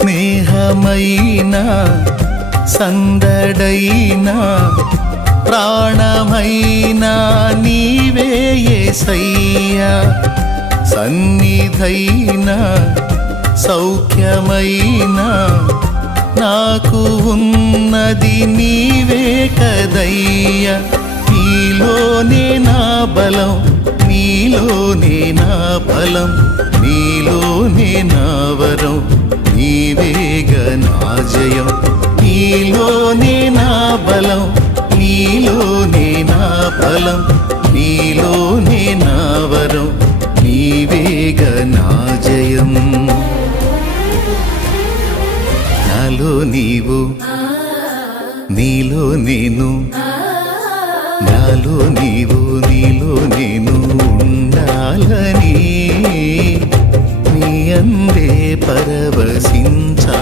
స్నేహమైన సందడైన ప్రాణమైన నీవే యేసయ్యా. సన్నిధైన సౌఖ్యమైన నాకు ఉన్నది నీవే కదయ్యా. నీలోనే నా బలం, నీలోనే నా బలం, నీలోనే నా వరం, నీవేగ నా జయం. నీలోనే నా బలం, నీలోనే నా బలం, నీలోనే నా వరం, నీవేగ నా జయం. నాలో నీవు, నీలో నేను, నాలో నీవు నీలో నేను ఉండాలని నీ అందే పరవశించాలని